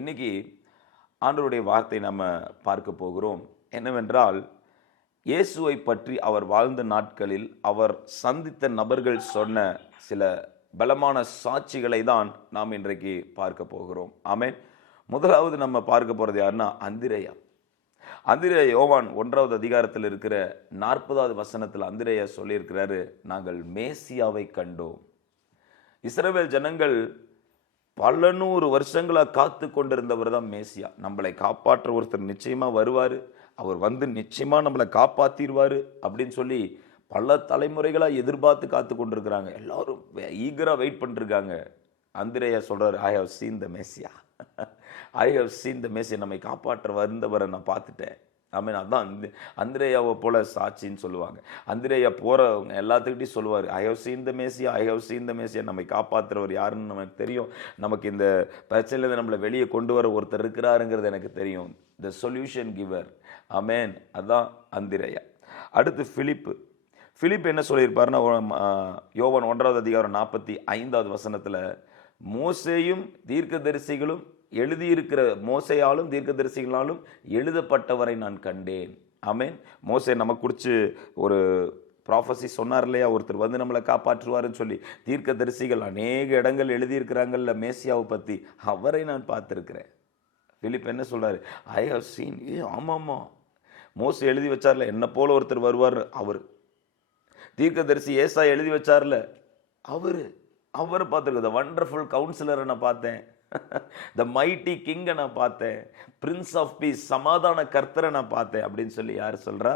இன்னைக்கு ஆண்டவருடைய வார்த்தை நம்ம பார்க்க போகிறோம். என்னவென்றால், இயேசுவை பற்றி அவர் வாழ்ந்த நாட்களில் அவர் சந்தித்த நபர்கள் சொன்ன சில பலமான சாட்சிகளை தான் நாம் இன்றைக்கு பார்க்க போகிறோம். ஆமென். முதலாவது நம்ம பார்க்க போகிறது யாருன்னா அந்திரேயா. அந்திரேயா யோவான் 1வது அதிகாரத்தில் இருக்கிற 40வது வசனத்தில் அந்திரேயா சொல்லியிருக்கிறாரு, நாங்கள் மேசியாவை கண்டோம். இஸ்ரவேல் ஜனங்கள் பல நூறு வருஷங்களா காத்து கொண்டிருந்தவர் தான் மேசியா. நம்மளை காப்பாற்ற ஒருத்தர் நிச்சயமா வருவாரு, அவர் வந்து நிச்சயமா நம்மளை காப்பாத்திடுவாரு அப்படின்னு சொல்லி பல தலைமுறைகளா எதிர்பார்த்து காத்து கொண்டிருக்கிறாங்க. எல்லாரும் ஈகரா வெயிட் பண்ணிருக்காங்க. அந்திரேயா சொல்றாரு, I have seen the Messiah, I have seen the Messiah, நம்மை காப்பாற்ற வந்தவரை நான் பார்த்துட்டேன். ஆமென். அதான் அந்திரேயாவை போல சாட்சின்னு சொல்லுவாங்க. அந்திரேயா போறவங்க எல்லாத்துக்கிட்டையும் சொல்லுவார், I have seen the Messiah, I have seen the Messiah. நம்மை காப்பாற்றுறவர் யாருன்னு நமக்கு தெரியும், நமக்கு இந்த பிரச்சனையிலேருந்து நம்மளை வெளியே கொண்டு வர ஒருத்தர் இருக்கிறாருங்கிறது எனக்கு தெரியும். The solution giver. ஆமென். அதான் அந்திரேயா. அடுத்து பிலிப் என்ன சொல்லியிருப்பாருன்னா, யோவான் 1வது அதிகாரம் 45வது வசனத்தில், மோசேயும் தீர்க்கதரிசிகளும் எழுதியிருக்கிற, மோசையாலும் தீர்க்கதரிசிகளாலும் எழுதப்பட்டவரை நான் கண்டேன். ஆமென். மோசே நமக்கு குறித்து ஒரு ப்ராஃபஸி சொன்னார் இல்லையா, ஒருத்தர் வந்து நம்மளை காப்பாற்றுவாருன்னு சொல்லி. தீர்க்கதரிசிகள் அநேக இடங்கள் எழுதியிருக்கிறாங்கல்ல மேசியாவை பற்றி, அவரை நான் பார்த்துருக்கிறேன். பிலிப் என்ன சொல்றாரு, ஐ ஹவ் சீன். ஆமாம்மா, மோசே எழுதி வச்சார்ல என்ன போல ஒருத்தர் வருவார், அவர். தீர்க்கதரிசி ஏசா எழுதி வச்சார்ல அவரை பார்த்துருக்க. த வண்டர்ஃபுல் கவுன்சிலரை நான் பார்த்தேன், த மைட்டி கிங்கை நான் பார்த்தேன், பிரின்ஸ் ஆஃப் பீஸ், சமாதான கர்த்தரை நான் பார்த்தேன் அப்படின்னு சொல்லி யார் சொல்றா?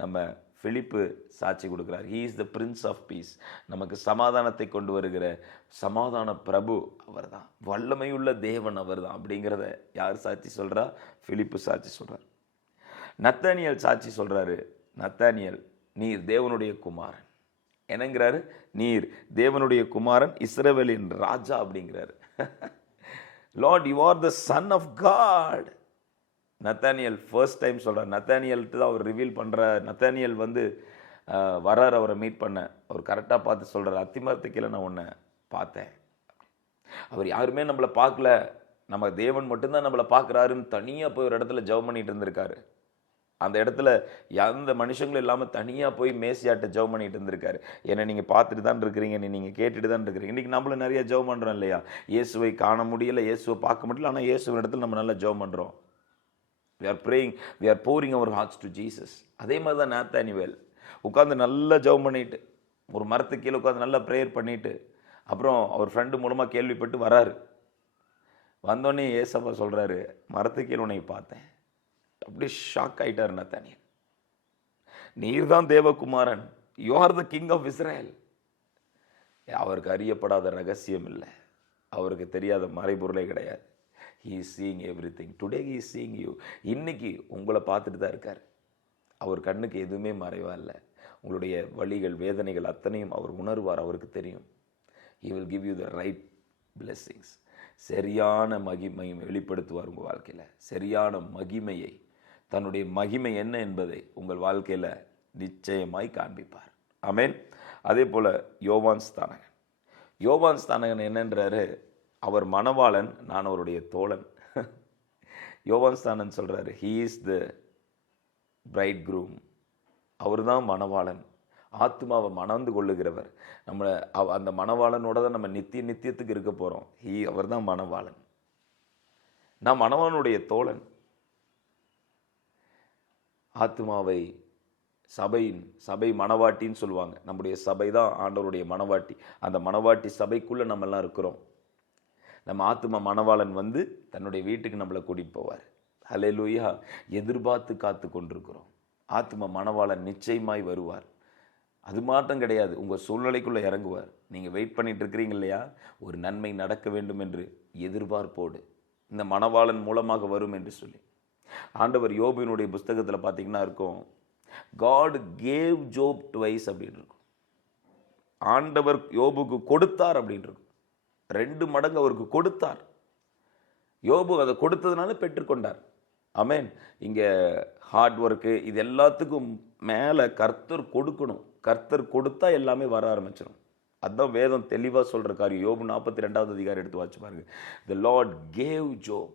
நம்ம பிலிப்பு சாட்சி கொடுக்கிறார். He is the prince of peace. நமக்கு சமாதானத்தை கொண்டு வருகிற சமாதான பிரபு அவர் தான், வல்லமையுள்ள தேவன் அவர் தான் அப்படிங்கிறத யார் சாட்சி சொல்றா? பிலிப்பு சாட்சி சொல்றார். நத்தானியல் சாட்சி சொல்றாரு. நத்தானியல், நீர் தேவனுடைய குமாரன். என்னங்கிறாரு? நீர் தேவனுடைய குமாரன், இஸ்ரவேலின் ராஜா அப்படிங்கிறாரு. Lord, you are the son of God. Nathaniel first time சொல்கிறார். நத்தானியல்ட்டு தான் அவர் ரிவீல் பண்ணுறார். நத்தானியல் வந்து வரார் அவரை மீட் பண்ண. அவர் கரெக்டாக பார்த்து சொல்கிறார், அத்திமரத்து கீழே நான் உன்னை பார்த்தேன். அவர் யாருமே நம்மளை பார்க்கல, நம்ம தேவன் மட்டும்தான் நம்மளை பார்க்குறாருன்னு தனியாக போய் ஒரு இடத்துல ஜெபம் பண்ணிட்டு இருந்திருக்காரு. அந்த இடத்துல எந்த மனுஷங்களும் இல்லாமல் தனியாக போய் மேசியாட்ட ஜெபம் பண்ணிட்டு இருந்திருக்காரு. ஏன்னா நீங்கள் பார்த்துட்டு தான் இருக்கிறீங்க, நீங்கள் கேட்டுட்டு தான் இருக்கிறீங்க. இன்றைக்கி நம்மளும் நிறைய ஜெபம் பண்ணுறோம் இல்லையா? இயேசுவை காண முடியல, இயேசுவை பார்க்க முடியல, ஆனால் இயேசுவின் இடத்துல நம்ம நல்லா ஜெபம் பண்ணுறோம். we are praying, we are pouring our hearts to Jesus. அதே மாதிரி தான் நாத்தானியேல் உட்காந்து நல்லா ஜெபம் பண்ணிட்டு, ஒரு மரத்துக்கு கீழே உட்காந்து நல்லா ப்ரேயர் பண்ணிட்டு, அப்புறம் அவர் ஃப்ரெண்டு மூலமாக கேள்விப்பட்டு வராரு. வந்தோடனே ஏசப்பா சொல்கிறாரு, மரத்துக்கு கீழே உன்னை பார்த்தேன். அப்படி ஷாக் ஆயிட்டார் நத்தானியேல். நீர் தான் தேவகுமாரன், you are the king of Israel. அவருக்கு அறியப்படாத ரகசியம் இல்லை, அவருக்கு தெரியாத மறைபொருளே கிடையாது. He is seeing everything. Today he is seeing you. இன்னைக்கு உங்களை பார்த்துட்டு தான் இருக்கார். அவர் கண்ணுக்கு எதுவுமே மறைவா இல்லை. உங்களுடைய வலிகள் வேதனைகள் அத்தனையும் அவர் உணர்வார், அவருக்கு தெரியும். He will give you the right blessings. சரியான மகிமையை வெளிப்படுத்துவார் உங்கள் வாழ்க்கையில். சரியான மகிமையை, தன்னுடைய மகிமை என்ன என்பதை உங்கள் வாழ்க்கையில் நிச்சயமாய் காண்பிப்பார். ஆமென். அதே போல் யோவான் ஸ்தானகன் என்னன்றாரு? அவர் மணவாளன், நான் அவருடைய தோழன். யோவான் ஸ்தானன் சொல்றாரு, he is the bridegroom. அவர் தான் மணவாளன், ஆத்மாவை மணந்து கொள்ளுகிறவர். நம்ம அந்த மணவாளனோட தான் நம்ம நித்தியத்துக்கு இருக்க போகிறோம். அவர் தான் மணவாளன், நான் மணவாளனுடைய தோழன். ஆத்மாவை சபை மணவாட்டின்னு சொல்லுவாங்க. நம்முடைய சபை தான் ஆண்டவருடைய மணவாட்டி. அந்த மணவாட்டி சபைக்குள்ளே நம்ம எல்லாம் இருக்கிறோம். நம்ம ஆத்மா மணவாளன் வந்து தன்னுடைய வீட்டுக்கு நம்மளை கூட்டிகிட்டு போவார். ஹல்லேலூயா. எதிர்பார்த்து காத்து கொண்டிருக்கிறோம். ஆத்மா மணவாளன் நிச்சயமாய் வருவார். அது மாற்றம் கிடையாது, உங்கள் சூழ்நிலைக்குள்ளே இறங்குவார். நீங்கள் வெயிட் பண்ணிட்டு இருக்கிறீங்க இல்லையா, ஒரு நன்மை நடக்க வேண்டும் என்று எதிர்பார்ப்போடு இந்த மணவாளன் மூலமாக வரும் என்று சொல்லி. ஆண்டவர் யோபினுடைய புஸ்தகத்தில் பார்த்தீங்கன்னா இருக்கும், God gave Job twice அப்படின்னு இருக்கும். ஆண்டவர் யோபுக்கு கொடுத்தார் அப்படின்னு இருக்கும். 2 மடங்கு அவருக்கு கொடுத்தார். யோபு அதை கொடுத்ததுனால பெற்றுக்கொண்டார். ஆமென். இங்கே ஹார்ட் ஒர்க்கு இது எல்லாத்துக்கும் மேலே கர்த்தர் கொடுக்கணும். கர்த்தர் கொடுத்தா எல்லாமே வர ஆரம்பிச்சிடும். அதுதான் வேதம் தெளிவாக சொல்கிற காரியம். யோபு 42வது அதிகாரம் எடுத்து வாச்சு பாருங்க. The Lord gave Job.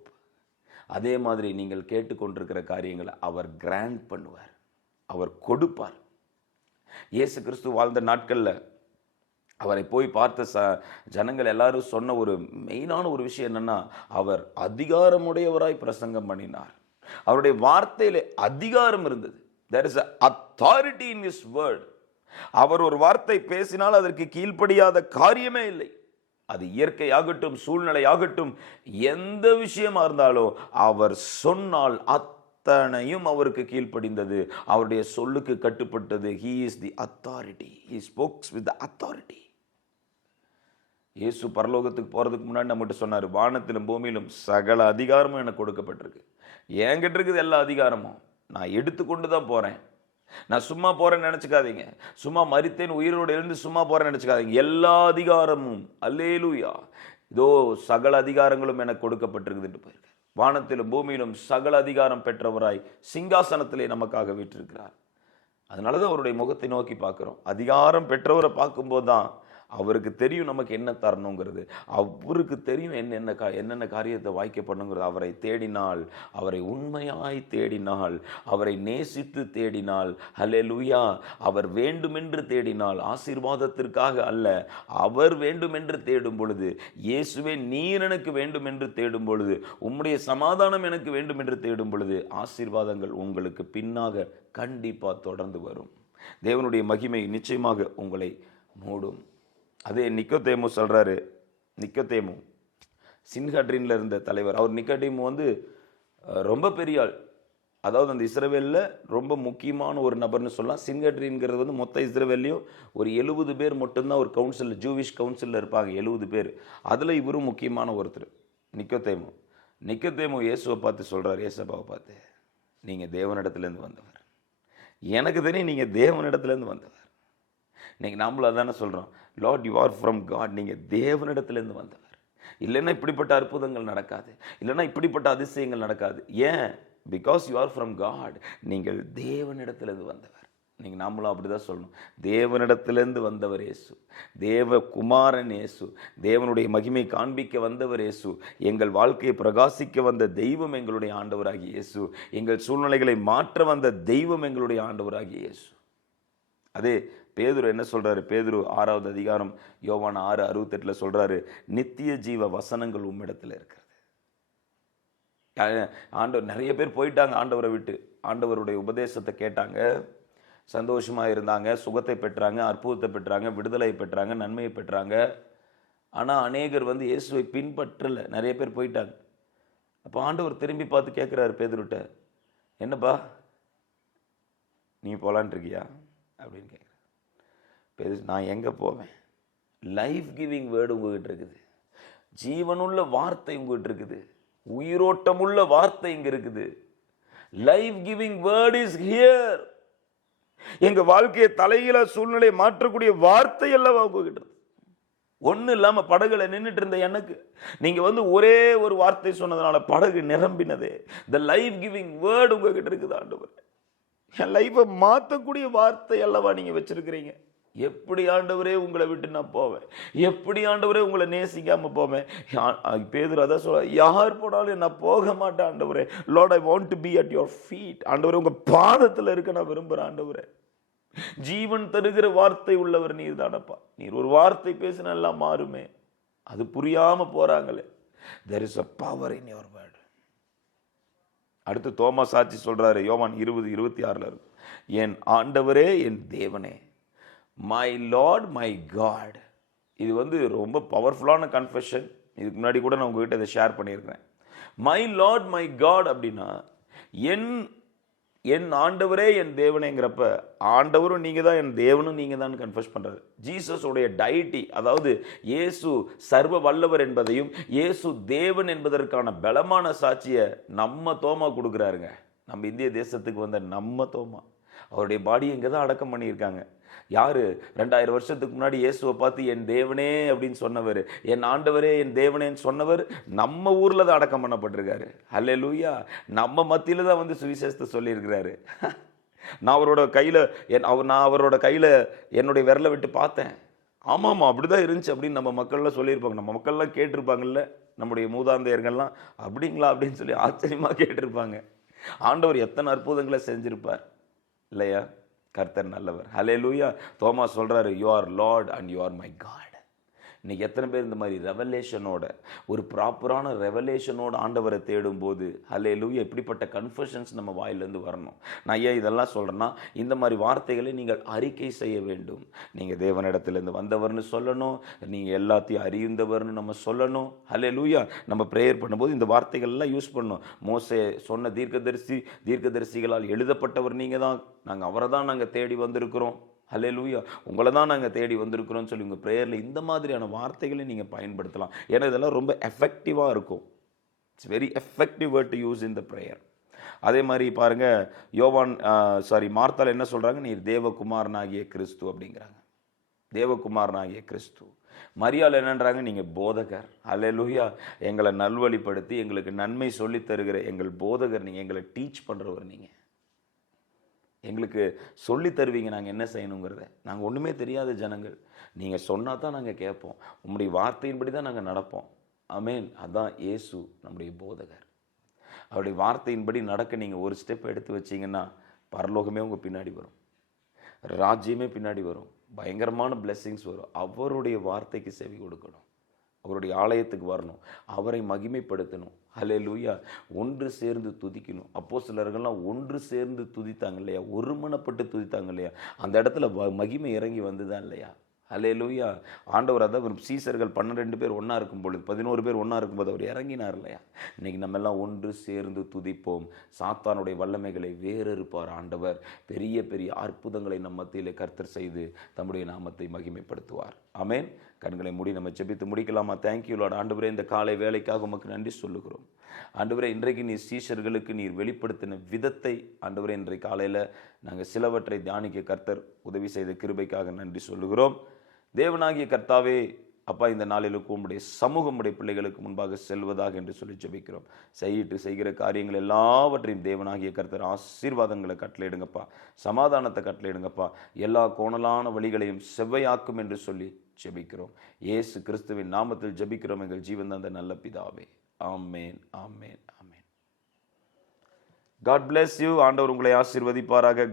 அதே மாதிரி நீங்கள் கேட்டுக்கொண்டிருக்கிற காரியங்களை அவர் கிராண்ட் பண்ணுவார், அவர் கொடுப்பார். இயேசு கிறிஸ்து வாழ்ந்த நாட்களில் அவரை போய் பார்த்த ஜனங்கள் எல்லாரும் சொன்ன ஒரு மெயினான ஒரு விஷயம் என்னன்னா, அவர் அதிகாரமுடையவராய் பிரசங்கம் பண்ணினார். அவருடைய வார்த்தையிலே அதிகாரம் இருந்தது. There is a authority in his word. அவர் ஒரு வார்த்தை பேசினால் அதற்கு கீழ்ப்படியாத காரியமே இல்லை. அது இயற்கையாகட்டும், சூழ்நிலையாகட்டும், எந்த விஷயமா இருந்தாலும் அவர் சொன்னால் அத்தனையும் அவருக்கு கீழ்ப்படிந்தது, அவருடைய சொல்லுக்கு கட்டுப்பட்டது. He is the authority. He spoke with the authority. இயேசு பரலோகத்துக்கு போறதுக்கு முன்னாடி நம்மகிட்ட சொன்னார், வானத்திலும் பூமியிலும் சகல அதிகாரமும் எனக்கு கொடுக்கப்பட்டிருக்கு. என்கிட்ட இருக்குது எல்லா அதிகாரமும். நான் எடுத்துக்கொண்டு தான் போறேன். நான் சும்மா போறேன்னு நினைச்சுக்காதீங்க. சும்மா மரித்தேன் உயிரோடு எழுந்து சும்மா போறேன்னு நினைச்சுக்காதீங்க. எல்லா அதிகாரமும், அல்லேலூயா, இதோ சகல அதிகாரங்களும் எனக்கு கொடுக்கப்பட்டிருக்குது போயிருக்கார். வானத்திலும் பூமியிலும் சகல அதிகாரம் பெற்றவராய் சிங்காசனத்திலே நமக்காக வீற்றிருக்கிறார். அதனாலதான் அவருடைய முகத்தை நோக்கி பார்க்கிறோம். அதிகாரம் பெற்றவரை பார்க்கும்போது தான் அவருக்கு தெரியும் நமக்கு என்ன தரணுங்கிறது. அவருக்கு தெரியும் என்னென்ன காரியத்தை வாய்க்க பண்ணுங்கிறது. அவரை தேடினால், அவரை உண்மையாய் தேடினால், அவரை நேசித்து தேடினால், ஹல்லேலூயா, அவர் வேண்டுமென்று தேடினால், ஆசீர்வாதத்திற்காக அல்ல, அவர் வேண்டுமென்று தேடும் பொழுது, இயேசுவே நீர் எனக்கு வேண்டும் என்று தேடும் பொழுது, உம்முடைய சமாதானம் எனக்கு வேண்டும் என்று தேடும் பொழுது, ஆசீர்வாதங்கள் உங்களுக்கு பின்னாக கண்டிப்பா தொடர்ந்து வரும். தேவனுடைய மகிமை நிச்சயமாக உங்களை மூடும். அதே நிக்கோதேமு சொல்றாரு. நிக்கோதேமு சின்ஹட்ரின்ல இருந்த தலைவர். அவர் நிக்கோதேமு வந்து ரொம்ப பெரிய ஆள். அதாவது அந்த இஸ்ரவேலில் ரொம்ப முக்கியமான ஒரு நபர்னு சொல்லலாம். சின்ஹட்ரின்ங்கிறது வந்து மொத்த இஸ்ரவேல்லையும் ஒரு 70 பேர் மட்டும்தான் ஒரு கவுன்சிலில், ஜூவிஷ் கவுன்சிலில் இருப்பாங்க, 70 பேர். அதில் இவரும் முக்கியமான ஒருத்தர் நிக்கோதேமு. நிக்கோதேமு இயேசுவை பார்த்து சொல்றாரு, இயேசப்பாவை பார்த்து, நீங்கள் தேவனிடத்துலேருந்து வந்தவர். எனக்கு தெரியும் நீங்கள் தேவனிடத்துலேருந்து வந்தவர். இன்னைக்கு நாமளும் அதானே சொல்கிறோம், Lord you are from God. நீங்கள் தேவனிடத்துலேருந்து வந்தவர். இல்லைன்னா இப்படிப்பட்ட அற்புதங்கள் நடக்காது, இல்லைன்னா இப்படிப்பட்ட அதிசயங்கள் நடக்காது. ஏன்? Because you are from God. நீங்கள் தேவனிடத்துலேருந்து வந்தவர். நீங்கள் நாமளும் அப்படி தான் சொல்லணும். தேவனிடத்திலேருந்து வந்தவர் இயேசு, தேவகுமாரன் இயேசு, தேவனுடைய மகிமை காண்பிக்க வந்தவர் இயேசு, எங்கள் வாழ்க்கையை பிரகாசிக்க வந்த தெய்வம் எங்களுடைய ஆண்டவராகிய இயேசு, எங்கள் சூழ்நிலைகளை மாற்ற வந்த தெய்வம் எங்களுடைய ஆண்டவராகிய இயேசு. அதே பேதுரு என்ன சொல்றாரு? பேதுரு 6வது அதிகாரம் யோவான் 6:68 சொல்றாரு, நித்திய ஜீவ வசனங்கள் உம்மிடத்தில் இருக்கிறது. ஆண்டவர், நிறைய பேர் போயிட்டாங்க ஆண்டவரை விட்டு, ஆண்டவருடைய உபதேசத்தை கேட்டாங்க, சந்தோஷமா இருந்தாங்க, சுகத்தை பெற்றாங்க, அற்புதத்தை பெற்றாங்க, விடுதலை பெற்றாங்க, நன்மையை பெற்றாங்க. ஆனா அநேகர் வந்து இயேசுவை பின்பற்றல, நிறைய பேர் போயிட்டாங்க. அப்போ ஆண்டவர் திரும்பி பார்த்து கேட்கிறாரு பேதுருட்ட, என்னப்பா நீ போலான் இருக்கியா அப்படின்னு கேட்குற. நான் எங்க போவேன்? லைஃப் கிவிங் வேர்டு உங்ககிட்ட இருக்குது, ஜீவனுள்ள வார்த்தை உங்ககிட்ட இருக்குது, உயிரோட்டமுள்ள வார்த்தை இங்க இருக்குது. Life giving word is here. எங்க வாழ்க்கையை தலையில சூழ்நிலையை மாற்றக்கூடிய வார்த்தை எல்லாம் உங்ககிட்ட. ஒன்றும் இல்லாம படகுல நின்றுட்டு இருந்த எனக்கு நீங்க வந்து ஒரே ஒரு வார்த்தை சொன்னதுனால படகு நிரம்பினதே. த லைஃப் கிவிங் வேர்டு உங்ககிட்ட இருக்குது. ஆண்டவர், என் லைஃபை மாற்றக்கூடிய வார்த்தை அல்லவா நீங்க வச்சிருக்கிறீங்க. எப்படி ஆண்டவரே உங்களை விட்டு நான் போவேன்? எப்படி ஆண்டவரே உங்களை நேசிக்காம போவேன்? பேதுரு அதான் சொல்ல, யார் போனாலும் நான் போக மாட்டேன் ஆண்டவரே. Lord, I want to be at your feet. ஆண்டவரே, உங்க பாதத்தில் இருக்க நான் விரும்புகிறேன் ஆண்டவரே. ஜீவன் தருகிற வார்த்தை உள்ளவர் நீர் தானப்பா. நீர் ஒரு வார்த்தை பேசினா எல்லாம் மாறுமே. அது புரியாம போறாங்களே. there is a power in your word. அடுத்து தோமா சாட்சி சொல்றாரு, யோவான் 20:26 இருக்கு, என் ஆண்டவரே என் தேவனே, மை லார்ட் மை காட். இது வந்து ரொம்ப பவர்ஃபுல்லான கன்ஃபெஷன். இதுக்கு முன்னாடி கூட நான் உங்ககிட்ட இதை ஷேர் பண்ணியிருக்கிறேன். மை லார்ட் மை காட் அப்படின்னா என் ஆண்டவரே என் தேவனேங்கிறப்ப ஆண்டவரும் நீங்க தான், என் தேவனும் நீங்க தான் கன்ஃபெஸ் பண்றாரு. ஜீசஸோடைய டைட்டி, அதாவது இயேசு சர்வ வல்லவர் என்பதையும் இயேசு தேவன் என்பதற்கான பலமான சாட்சியை நம்ம தோமா கொடுக்குறாருங்க. நம்ம இந்திய தேசத்துக்கு வந்த நம்ம தோமா, அவருடைய பாடி இங்கே தான் அடக்கம் பண்ணியிருக்காங்க. யாரு? 2000 வருஷத்துக்கு முன்னாடி இயேசுவை பார்த்து என் தேவனே அப்படின்னு சொன்னவர், என் ஆண்டவரே என் தேவனேன்னு சொன்னவர் நம்ம ஊர்ல தான் அடக்கம் பண்ணப்பட்டிருக்காரு. ஹல்லேலூயா. நம்ம மத்தியில தான் வந்து சுவிசேஷத்தை சொல்லியிருக்கிறாரு. நான் அவரோட கையில என்னுடைய விரலை விட்டு பார்த்தேன். ஆமாமா அப்படிதான் இருந்துச்சு அப்படின்னு நம்ம மக்கள்லாம் சொல்லியிருப்பாங்க. நம்ம மக்கள்லாம் கேட்டிருப்பாங்கல்ல. நம்முடைய மூதாந்தையர்கள்லாம் அப்படிங்களா அப்படின்னு சொல்லி ஆச்சரியமாக கேட்டிருப்பாங்க. ஆண்டவர் எத்தனை அற்புதங்களை செஞ்சிருப்பார் இல்லையா? கர்த்தர் நல்லவர். ஹல்லேலூயா. தோமா சொல்றாரு, you are Lord and you are my God. இன்னைக்கு எத்தனை பேர் இந்த மாதிரி ரெவலேஷனோட, ஒரு ப்ராப்பரான ரெவலேஷனோட ஆண்டவரை தேடும்போது, ஹல்லேலூயா, இப்படிப்பட்ட கன்ஃபெஷன்ஸ் நம்ம வாயிலிருந்து வரணும். நான் ஏன் இதெல்லாம் சொல்கிறேன்னா, இந்த மாதிரி வார்த்தைகளை நீங்கள் அறிக்கை செய்ய வேண்டும். நீங்கள் தேவனிடத்திலிருந்து வந்தவர்னு சொல்லணும், நீங்கள் எல்லாத்தையும் அறிந்தவர்னு நம்ம சொல்லணும். ஹல்லேலூயா. நம்ம ப்ரேயர் பண்ணும்போது இந்த வார்த்தைகள்லாம் யூஸ் பண்ணணும். மோசே சொன்ன தீர்க்கதரிசிகளால் எழுதப்பட்டவர் நீங்கள் தான், நாங்கள் அவரை தான் நாங்கள் தேடி வந்திருக்கிறோம். ஹல்லேலூயா, உங்களை தான் நாங்கள் தேடி வந்திருக்கிறோம்னு சொல்லி உங்கள் ப்ரேயரில் இந்த மாதிரியான வார்த்தைகளை நீங்கள் பயன்படுத்தலாம். ஏன்னா இதெல்லாம் ரொம்ப எஃபெக்டிவாக இருக்கும். It's very effective word to use in the prayer. அதே மாதிரி பாருங்கள், மார்த்தாள் என்ன சொல்கிறாங்க, நீர் தேவகுமாரனாகிய கிறிஸ்து அப்படிங்கிறாங்க. தேவகுமாரனாகிய கிறிஸ்து. மரியாள் என்னன்றாங்க, நீங்கள் போதகர். ஹல்லேலூயா, எங்களை நல்வழிப்படுத்தி எங்களுக்கு நன்மை சொல்லி தருகிற எங்கள் போதகர் நீங்கள், எங்களை டீச் பண்ணுறவர் நீங்கள், எங்களுக்கு சொல்லி தருவீங்க நாங்கள் என்ன செய்யணுங்கிறத. நாங்கள் ஒன்றுமே தெரியாத ஜனங்கள், நீங்கள் சொன்னால் தான் நாங்கள் கேட்போம், உங்களுடைய வார்த்தையின்படி தான் நாங்கள் நடப்போம். ஆமென். அதான் இயேசு நம்முடைய போதகர். அவருடைய வார்த்தையின்படி நடக்க நீங்கள் ஒரு ஸ்டெப் எடுத்து வச்சிங்கன்னா பரலோகமே உங்கள் பின்னாடி வரும், ராஜ்யமே பின்னாடி வரும், பயங்கரமான பிளெஸ்ஸிங்ஸ் வரும். அவருடைய வார்த்தைக்கு செவி கொடுக்கணும், அவருடைய ஆலயத்துக்கு வரணும், அவரை மகிமைப்படுத்தணும். ஹல்லேலூயா. ஒன்று சேர்ந்து துதிக்கணும். அப்போஸ்தலர்கள்லாம் ஒன்று சேர்ந்து துதித்தாங்க இல்லையா? ஒருமனப்பட்டு துதித்தாங்க இல்லையா? அந்த இடத்துல மகிமை இறங்கி வந்துதான் இல்லையா? ஹல்லேலூயா. ஆண்டவர் அதான் சீசர்கள் 12 பேர் ஒன்றா இருக்கும் பொழுது, 11 பேர் ஒன்றா இருக்கும்போது அவர் இறங்கினார் இல்லையா? இன்னைக்கு நம்ம எல்லாம் ஒன்று சேர்ந்து துதிப்போம். சாத்தானுடைய வல்லமைகளை வேறறுப்பார் ஆண்டவர். பெரிய பெரிய அற்புதங்களை நம் மத்தியிலே கர்த்தர் செய்து தம்முடைய நாமத்தை மகிமைப்படுத்துவார். ஆமென். கண்களை மூடி நம்ம ஜெபித்து முடிக்கலாமா? Thank you Lord. ஆண்டவரே, இந்த காலை வேலைக்காக உமக்கு நன்றி சொல்லுகிறோம். ஆண்டவரே, இன்றைக்கு நீர் சீஷர்களுக்கு நீர் வெளிப்படுத்தின விதத்தை ஆண்டவரே, இன்றைக்கு காலையில் நாங்கள் சிலவற்றை தியானிக்க கர்த்தர் உதவி செய்த கிருபைக்காக நன்றி சொல்லுகிறோம். தேவனாகிய கர்த்தாவே, அப்பா, இந்த நாளிலுக்கு உம்முடைய சமூகம் உடைய பிள்ளைகளுக்கு முன்பாக செல்வதாக என்று சொல்லி ஜெபிக்கிறோம். செய்கிற காரியங்கள் எல்லாவற்றையும் தேவனாகிய கர்த்தர் ஆசீர்வாதங்களை கட்டளையிடுங்கப்பா, சமாதானத்தை கட்டளையிடுங்கப்பா, எல்லா கோணலான வழிகளையும் செவ்வையாக்கும் என்று சொல்லி ஜெபிக்கிறோம். இயேசு கிறிஸ்துவின் நாமத்தில் ஜெபிக்கிறோம் எங்கள் ஜீவன் தந்த நல்ல பிதாவே. ஆமேன், ஆமேன், ஆமேன். God bless you. ஆண்டவர் உங்களை ஆசீர்வதிப்பாராக.